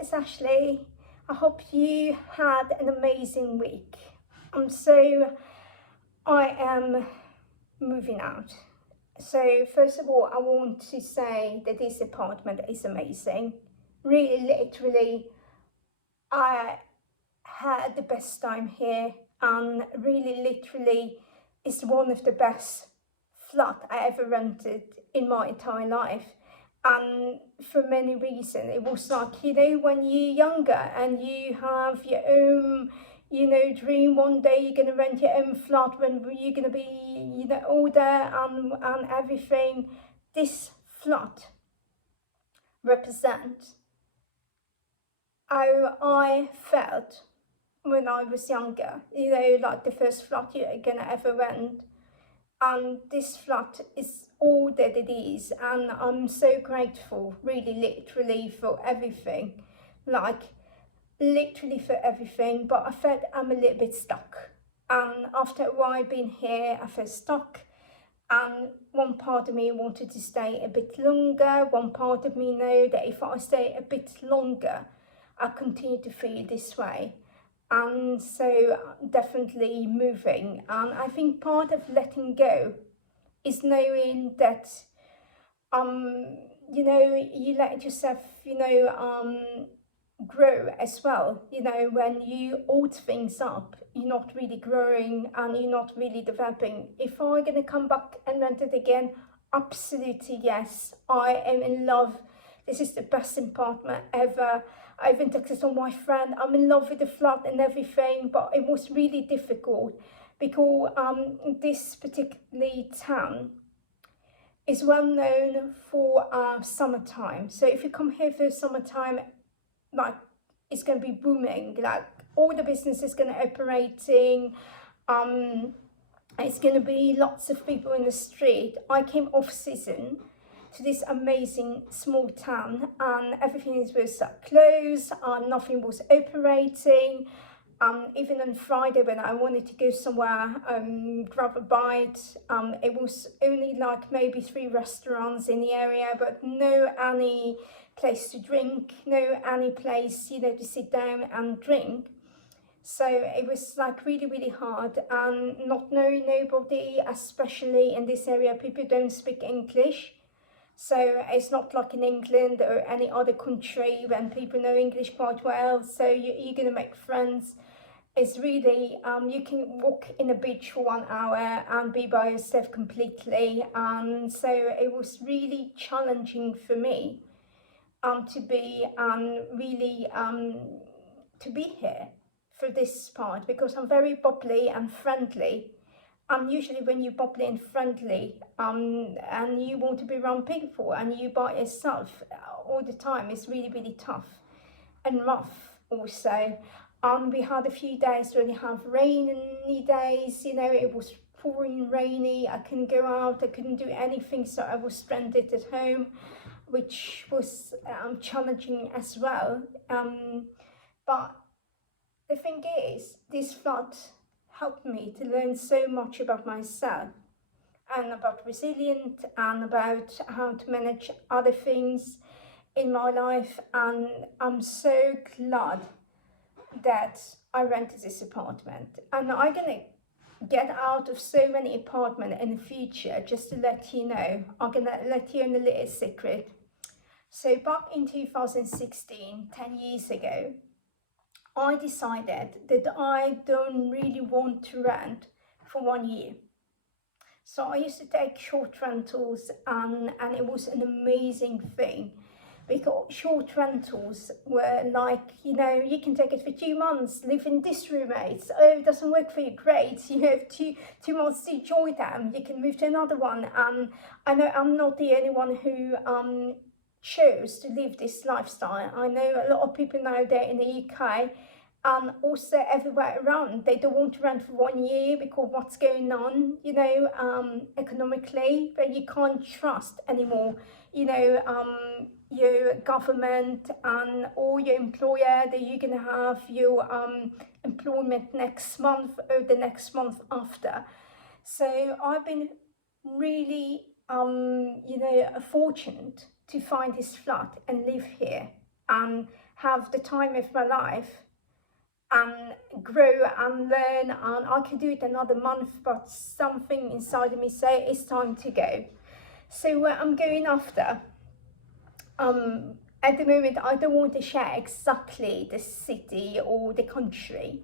it's Ashley. I hope you had an amazing week. I am moving out. So first of all, I want to say that this apartment is amazing. Really, literally, I had the best time here, and really, literally, it's one of the best flat I ever rented in my entire life. And for many reasons, it was like, when you're younger and you have your own, dream one day you're going to rent your own flat when you're going to be, older and everything. This flat represents how I felt when I was younger, like the first flat you're going to ever rent. And this flat is all that it is, and I'm so grateful, really, literally, for everything, like literally for everything. But I felt I'm a little bit stuck, and after a while being here, I felt stuck, and one part of me wanted to stay a bit longer. One part of me know that if I stay a bit longer, I continue to feel this way. And so definitely moving, and I think part of letting go is knowing that you let yourself grow as well. When you hold things up, you're not really growing and you're not really developing. If I'm gonna come back and rent it again, absolutely yes, I am in love. This is the best apartment ever. I even texted on my friend, I'm in love with the flat and everything, but it was really difficult because this particular town is well known for summertime. So if you come here for summertime, like, it's going to be booming. Like, all the business is going to operating. It's going to be lots of people in the street. I came off season to this amazing small town, and everything was closed, nothing was operating. Even on Friday when I wanted to go somewhere, grab a bite, it was only like maybe 3 restaurants in the area, but no any place to drink, no any place, to sit down and drink. So it was like really, really hard, and not knowing nobody, especially in this area, people don't speak English. So it's not like in England or any other country when people know English quite well. So you're going to make friends. It's really, you can walk in a beach for 1 hour and be by yourself completely. So it was really challenging for me to be really to be here for this part, because I'm very bubbly and friendly. Usually when you're bubbly and friendly and you want to be around people and you by yourself all the time, it's really, really tough and rough also. We had a few days where we have rainy days, it was pouring rainy, I couldn't go out, I couldn't do anything, so I was stranded at home, which was challenging as well. But the thing is, this flood helped me to learn so much about myself and about resilience and about how to manage other things in my life. And I'm so glad that I rented this apartment, and I'm gonna get out of so many apartments in the future. Just to let you know, I'm gonna let you in a little secret. So back in 2016, 10 years ago, I decided that I don't really want to rent for 1 year. So I used to take short rentals, and it was an amazing thing, because short rentals were like, you can take it for 2 months, live in this roommates. Oh, it doesn't work for you, great. You have two months to enjoy them. You can move to another one. And I know I'm not the only one who chose to live this lifestyle. I know a lot of people now there in the UK and also everywhere around, they don't want to rent for 1 year because what's going on, economically, but you can't trust anymore, your government and or your employer that you're going to have your employment next month or the next month after. So I've been really fortunate to find this flat and live here and have the time of my life and grow and learn, and I could do it another month, but something inside of me say it's time to go. So I'm going after. At the moment, I don't want to share exactly the city or the country,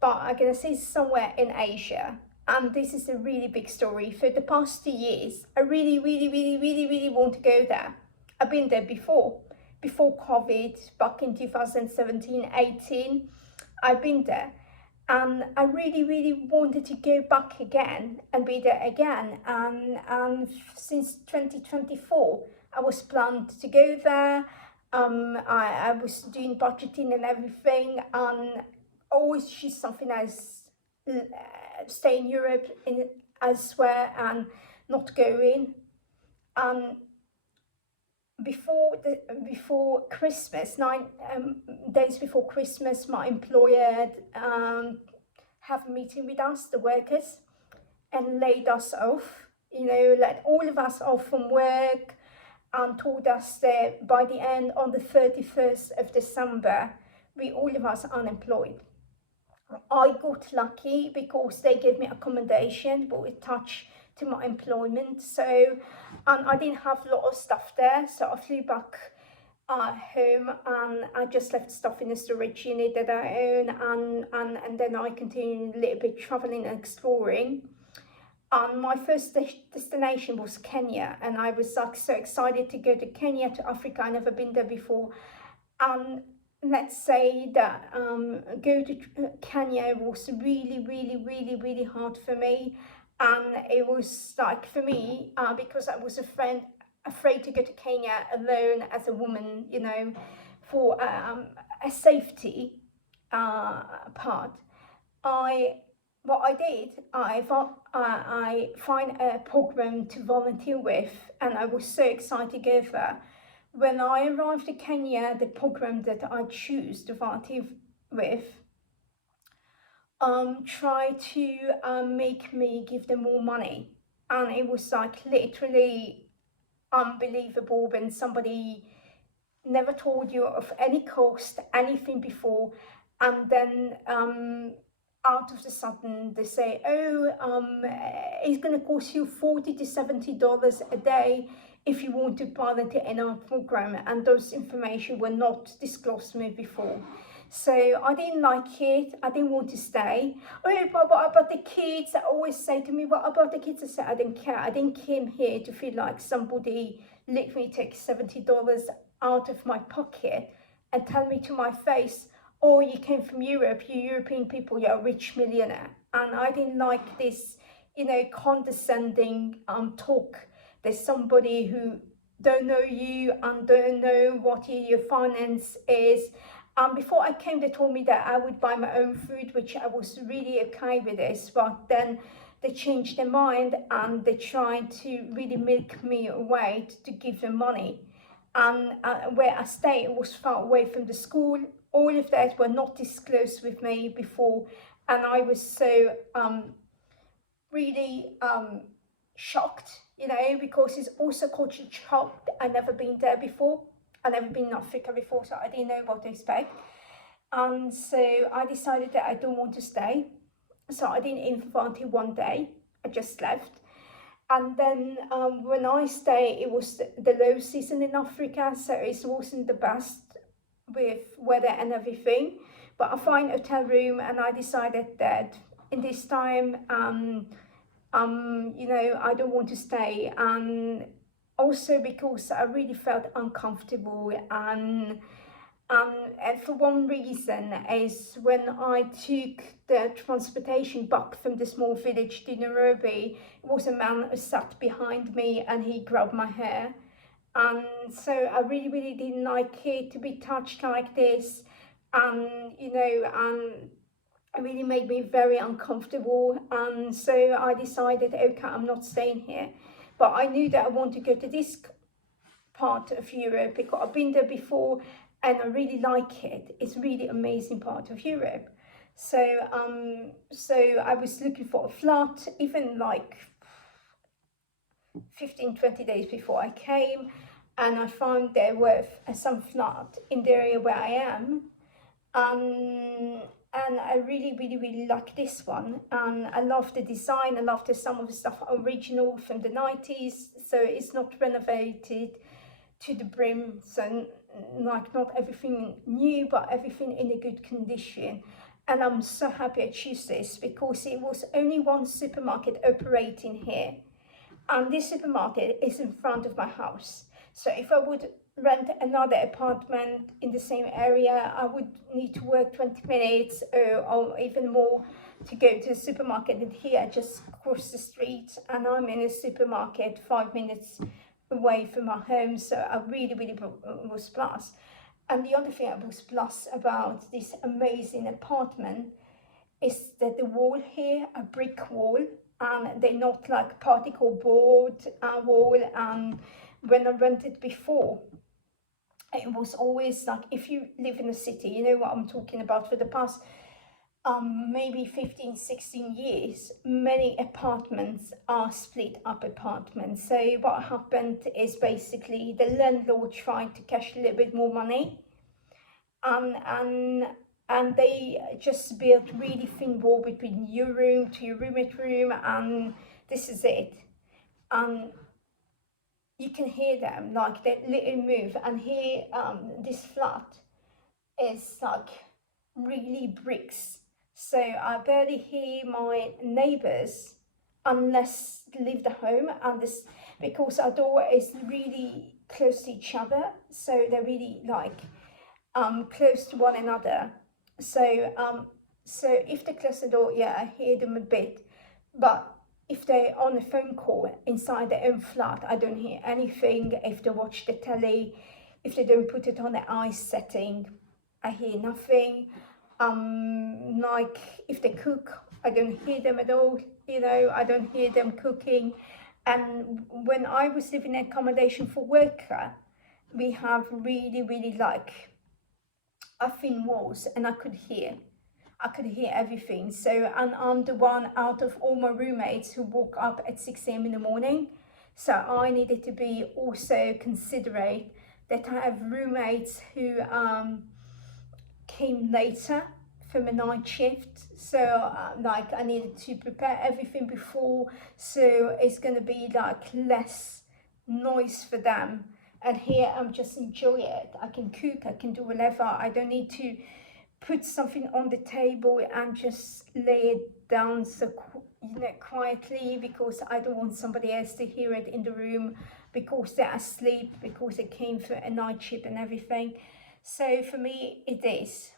but I'm gonna say somewhere in Asia. And this is a really big story. For the past 2 years, I really want to go there. I've been there before COVID, back in 2017-18. I've been there, and I really wanted to go back again and be there again. And since 2024, I was planned to go there. I was doing budgeting and everything, and always choose something as stay in Europe in elsewhere and not go in. Before Christmas, 9 days before Christmas, my employer have a meeting with us, the workers, and laid us off. Let all of us off from work, and told us that by the end, on the 31st of December, we all of us unemployed. I got lucky because they gave me accommodation, but it touched to my employment. So, and I didn't have a lot of stuff there, so I flew back home, and I just left stuff in the storage unit that I own, and then I continued a little bit traveling and exploring. And my first destination was Kenya, and I was like so excited to go to Kenya, to Africa. I've never been there before. And let's say that go to Kenya was really hard for me. And it was like, for me, because I was afraid to go to Kenya alone as a woman, for a safety part. What I did, I find a program to volunteer with, and I was so excited to go there. When I arrived in Kenya, the program that I choose to volunteer with try to make me give them more money, and it was like literally unbelievable when somebody never told you of any cost, anything before, and then out of the sudden they say, it's going to cost you $40 to $70 a day if you want to volunteer in our program, and those information were not disclosed to me before. So I didn't like it. I didn't want to stay. But the kids always say to me, what about the kids? I said, I didn't care. I didn't came here to feel like somebody literally takes $70 out of my pocket and tell me to my face, oh, you came from Europe, you European people, you're a rich millionaire. And I didn't like this, condescending talk. There's somebody who don't know you and don't know what your finance is. Before I came, they told me that I would buy my own food, which I was really okay with this, but then they changed their mind and they tried to really milk me away to give them money. And where I stayed was far away from the school. All of that were not disclosed with me before, and I was so really shocked, because it's also culture shock. I've never been there before. I've never been in Africa before, so I didn't know what to expect. And so I decided that I don't want to stay. So I didn't even volunteer one day. I just left. And then when I stayed, it was the low season in Africa, so it wasn't the best with weather and everything. But I find a hotel room, and I decided that in this time, I don't want to stay. And also because I really felt uncomfortable, and for one reason is when I took the transportation back from the small village to Nairobi, it was a man who sat behind me and he grabbed my hair. And so I really didn't like it to be touched like this, and and it really made me very uncomfortable. And so I decided, okay, I'm not staying here. But I knew that I wanted to go to this part of Europe because I've been there before and I really like it. It's really amazing part of Europe. So I was looking for a flat, even like 15-20 days before I came. and I found there were some flat in the area where I am. And I really like this one, and I love the design. I love the some of the stuff original from the 90s, so it's not renovated to the brim, so like not everything new but everything in a good condition. And I'm so happy I choose this because it was only one supermarket operating here, and this supermarket is in front of my house. So if I would rent another apartment in the same area, I would need to work 20 minutes or even more to go to the supermarket. And here I just cross the street and I'm in a supermarket 5 minutes away from my home. So I really was blessed. And the other thing I was blessed about this amazing apartment is that the wall here, a brick wall, and they're not like particle board wall. And when I rented before, it was always like, if you live in a city, you know what I'm talking about, for the past maybe 15-16 years, many apartments are split up apartments. So what happened is basically the landlord tried to cash a little bit more money, and they just built really thin wall between your room to your roommate room, and this is it. And you can hear them, like that little move. And here, this flat is like really bricks, so I barely hear my neighbors unless they leave the home, and this because our door is really close to each other, so they're really like close to one another. So so if they close the door, yeah, I hear them a bit, but if they're on a phone call inside their own flat, I don't hear anything. If they watch the telly, if they don't put it on the ice setting, I hear nothing. Like if they cook, I don't hear them at all. You know, I don't hear them cooking. And when I was living in accommodation for worker, we have really like a thin walls, and I could hear everything. So, and I'm the one out of all my roommates who woke up at 6 a.m. in the morning. So I needed to be also considerate that I have roommates who came later from a night shift. So like I needed to prepare everything before, so it's going to be like less noise for them. And here I'm just enjoy it. I can cook, I can do whatever. I don't need to put something on the table and just lay it down so quietly, because I don't want somebody else to hear it in the room because they're asleep, because they came for a night shift and everything. So for me it is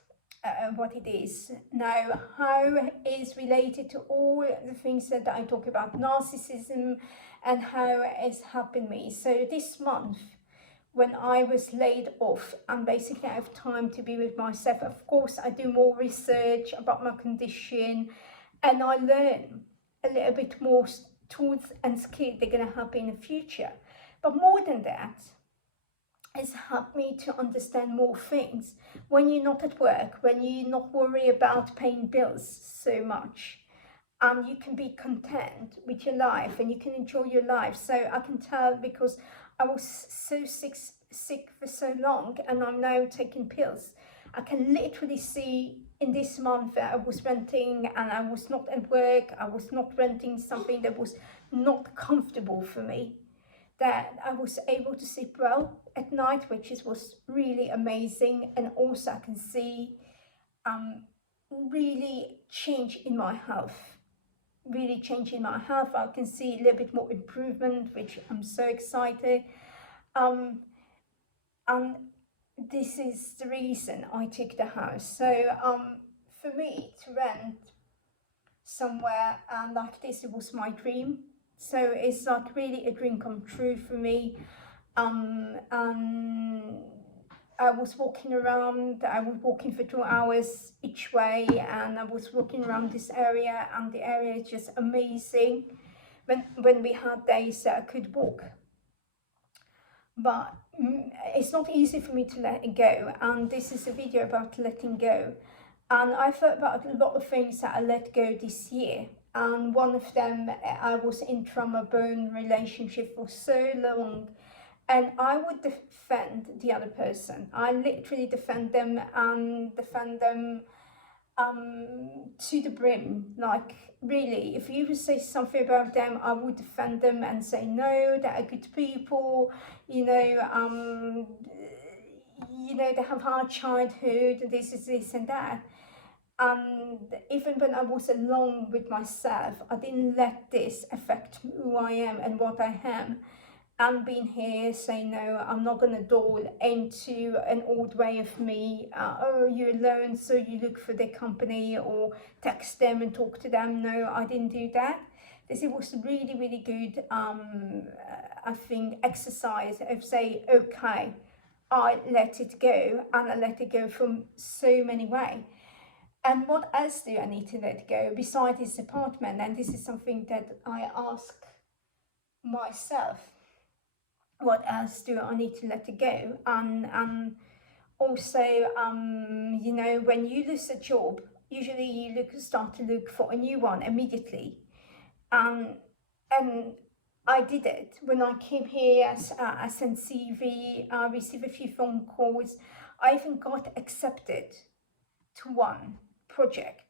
what it is. Now, how is related to all the things that I talk about, narcissism, and how it's helping me. So this month, when I was laid off and basically I have time to be with myself, of course I do more research about my condition, and I learn a little bit more tools and skills that are going to help me in the future. But more than that, it's helped me to understand more things. When you're not at work, when you're not worried about paying bills so much, you can be content with your life and you can enjoy your life. So I can tell, because I was so sick for so long and I'm now taking pills. I can literally see in this month that I was renting and I was not at work, I was not renting something that was not comfortable for me, that I was able to sleep well at night, which was really amazing. And also I can see really change in my health. Really changing my health. I can see a little bit more improvement, which I'm so excited. And this is the reason I took the house. So for me to rent somewhere like this, it was my dream. So it's like really a dream come true for me. And I was walking around, I was walking for 2 hours each way, and I was walking around this area, and the area is just amazing. When we had days that I could walk. But it's not easy for me to let it go, and this is a video about letting go. And I thought about a lot of things that I let go this year, and one of them, I was in trauma bone relationship for so long, and I would defend the other person. I literally defend them and defend them to the brim. Like, really, if you would say something about them, I would defend them and say, no, they're good people, they have hard childhood, this is this and that. And even when I was alone with myself, I didn't let this affect who I am and what I am. And being here saying, no, I'm not going to dwell into an old way of me. Oh, you're alone, so you look for their company or text them and talk to them. No, I didn't do that. This was really, really good, I think, exercise of say, okay, I let it go, and I let it go from so many ways. And what else do I need to let go besides this apartment? And this is something that I ask myself. What else do I need to let it go? And also, when you lose a job, usually you start to look for a new one immediately. And I did it. When I came here, I sent CV, I received a few phone calls. I even got accepted to one project.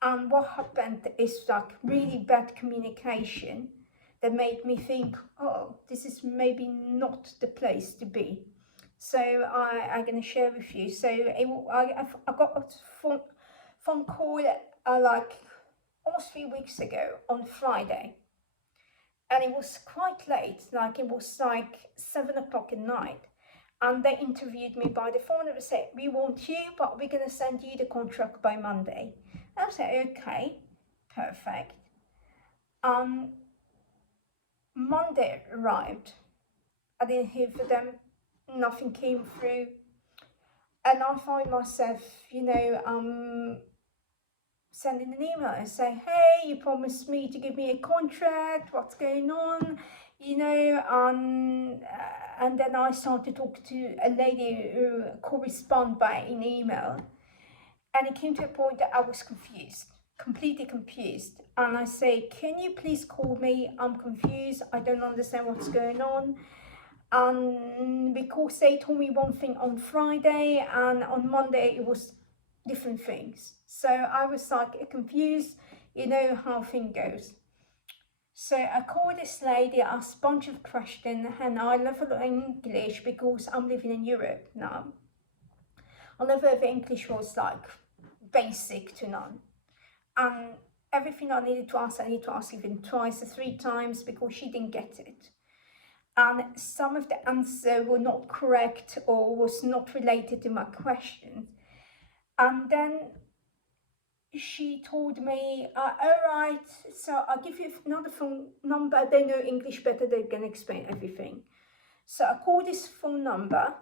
And what happened is like really bad communication that made me think, oh, this is maybe not the place to be. So I'm going to share with you. So I got a phone call like almost 3 weeks ago on Friday. And it was quite late, like it was like 7 o'clock at night. And they interviewed me by the phone and said, we want you, but we're going to send you the contract by Monday. And I said, okay, perfect. Monday arrived. I didn't hear from them. Nothing came through. And I find myself, sending an email and say, hey, you promised me to give me a contract. What's going on? And then I started to talk to a lady who corresponded by an email. And it came to a point that I was confused, completely confused. And I say, can you please call me? I'm confused. I don't understand what's going on. And because they told me one thing on Friday and on Monday it was different things. So I was like confused, how thing goes. So I called this lady, asked a bunch of questions, and I level English because I'm living in Europe now. I level of English was like basic to none. And everything I needed to ask, I need to ask even twice or 3 times because she didn't get it. And some of the answers were not correct or was not related to my question. And then she told me, all right, so I'll give you another phone number. They know English better, they can explain everything. So I called this phone number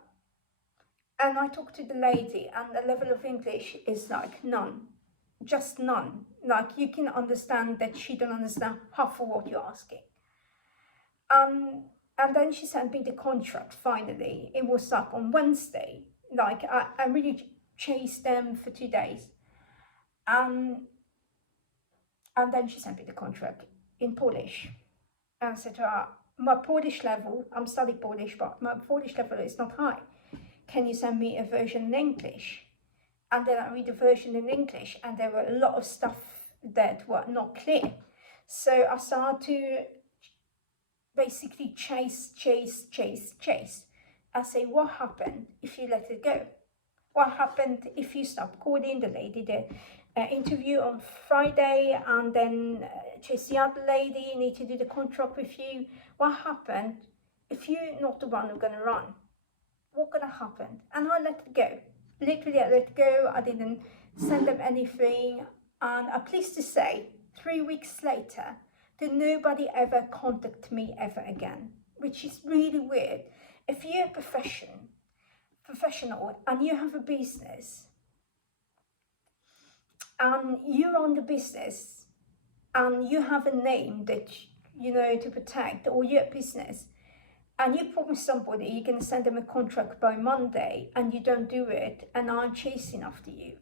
and I talked to the lady, and the level of English is like none, just none. Like you can understand that she don't understand half of what you're asking. And then she sent me the contract finally. It was like on Wednesday. Like I really chased them for 2 days. And then she sent me the contract in Polish. And I said to her, my Polish level, I'm studying Polish, but my Polish level is not high. Can you send me a version in English? And then I read the version in English, and there were a lot of stuff that were not clear. So I started to basically chase. I say, what happened if you let it go? What happened if you stop calling the lady the interview on Friday and then chase the other lady, need to do the contract with you? What happened if you're not the one who's going to run? What's going to happen? And I let it go. Literally, I let it go. I didn't send them anything. And I'm pleased to say, 3 weeks later, that nobody ever contacted me ever again, which is really weird. If you're a professional and you have a business and you run the business and you have a name that to protect, or your business, and you promise somebody you're going to send them a contract by Monday and you don't do it, and I'm chasing after you,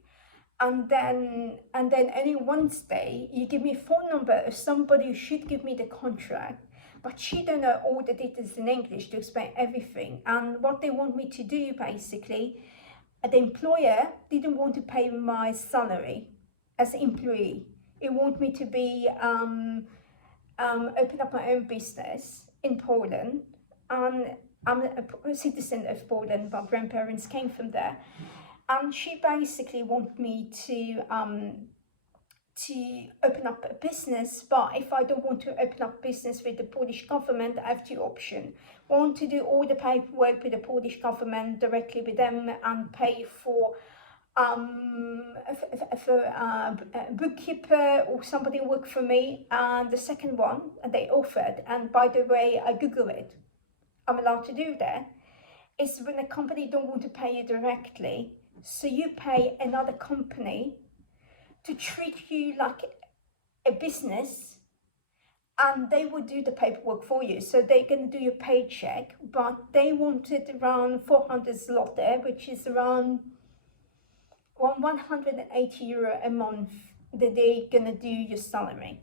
and then only Wednesday you give me a phone number of somebody who should give me the contract, but she don't know all the details in English to explain everything. And what they want me to do, basically, the employer didn't want to pay my salary as an employee. It want me to be open up my own business in Poland, and I'm a citizen of Poland. My grandparents came from there, and she basically want me to open up a business. But if I don't want to open up business with the Polish government, I have two options. Want to do all the paperwork with the Polish government directly with them and pay for a bookkeeper or somebody who work for me. And the second one they offered, and by the way, I Google it, I'm allowed to do that, is when a company don't want to pay you directly, so you pay another company to treat you like a business, and they will do the paperwork for you. So they're going to do your paycheck, but they wanted around 400 zloty, which is around 180 euro a month, that they're going to do your salary.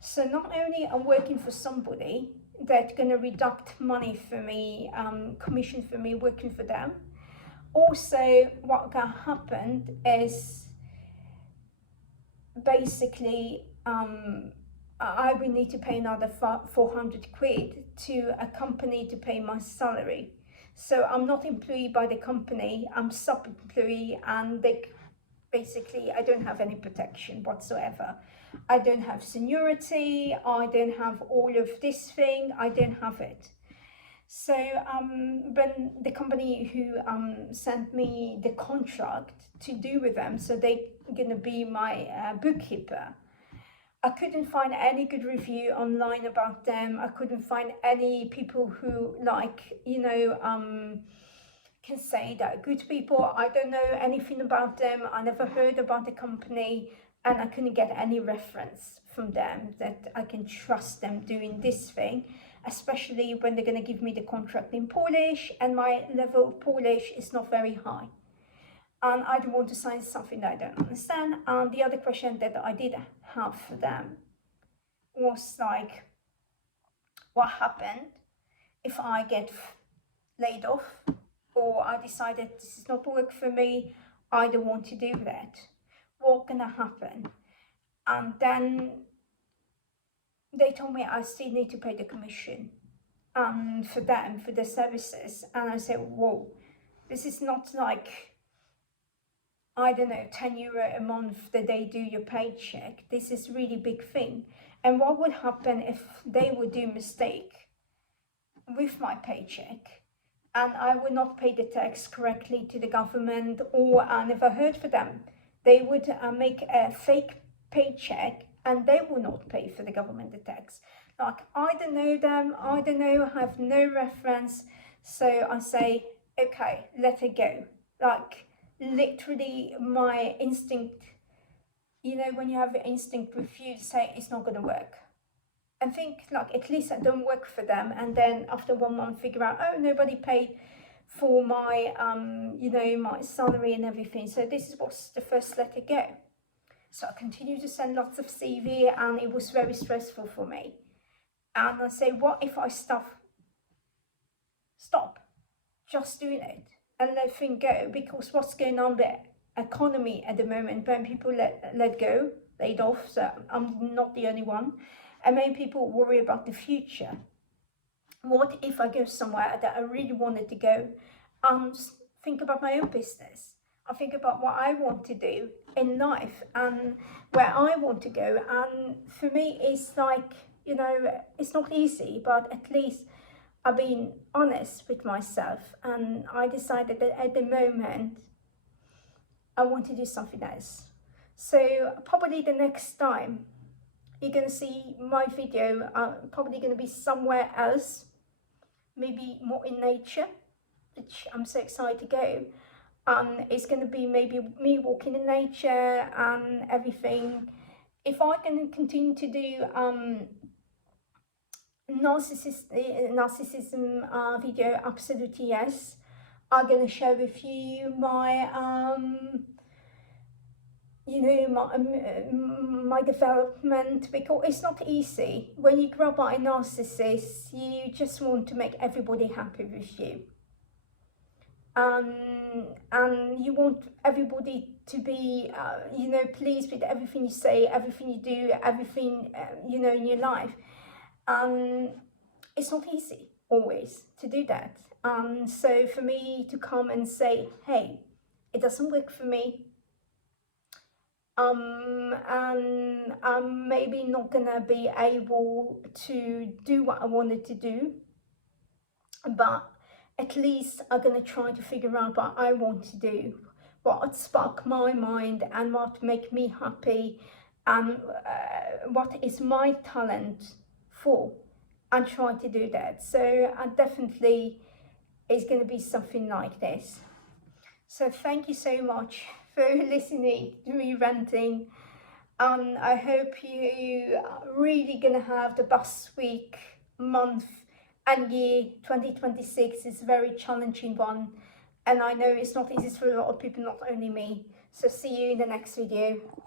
So not only I'm working for somebody that's going to deduct money for me, commission for me working for them, also what can happen is basically I will need to pay another 400 quid to a company to pay my salary. So I'm not employed by the company, I'm sub-employee, and they basically, I don't have any protection whatsoever. I don't have seniority, I don't have all of this thing, I don't have it. So when the company who sent me the contract to do with them, so they're gonna be my bookkeeper, I couldn't find any good review online about them. I couldn't find any people who, like, you know, can say that good people. I don't know anything about them. I never heard about the company, and I couldn't get any reference from them that I can trust them doing this thing, especially when they're going to give me the contract in Polish, and my level of Polish is not very high. And I don't want to sign something that I don't understand. And the other question that I did have for them was like, what happened if I get laid off, or I decided this is not work for me, I don't want to do that? What's gonna happen? And then they told me I still need to pay the commission for them, for the services. And I said, whoa, this is not like, I don't know, 10 euro a month that they do your paycheck. This is really big thing. And what would happen if they would do mistake with my paycheck and I would not pay the tax correctly to the government, or I never heard for them? They would make a fake paycheck and they will not pay for the government the tax. Like, I don't know them, I don't know, I have no reference. So I say, okay, let it go. Like, literally my instinct, you know, when you have an instinct with you, say it's not going to work, and think like, at least I don't work for them, and then after 1 month figure out, oh, nobody paid for my you know, my salary and everything. So this was the first let it go. So I continued to send lots of CV, and it was very stressful for me. And I say, what if I stop just doing it and let things go? Because what's going on with the economy at the moment, when people let go, laid off, so I'm not the only one, and many people worry about the future. What if I go somewhere that I really wanted to go and think about my own business? I think about what I want to do in life and where I want to go. And for me, it's like, you know, it's not easy, but at least I've been honest with myself, and I decided that at the moment I want to do something else. So probably the next time you're going to see my video, probably going to be somewhere else, maybe more in nature, which I'm so excited to go. It's going to be maybe me walking in nature and everything. If I can continue to do narcissism video, absolutely yes. I'm going to share with you my you know, my development, because it's not easy. When you grow up by a narcissist, you just want to make everybody happy with you. And you want everybody to be, you know, pleased with everything you say, everything you do, everything, you know, in your life. And it's not easy always to do that. So for me to come and say, hey, it doesn't work for me, and I'm maybe not gonna be able to do what I wanted to do, but at least I'm gonna try to figure out what I want to do, what spark my mind and what make me happy, and what is my talent for, and try to do that. So I definitely is going to be something like this. So thank you so much for listening to me ranting, and I hope you are really gonna have the best week, month and year. 2026 is a very challenging one, and I know it's not easy for a lot of people, not only me. So see you in the next video.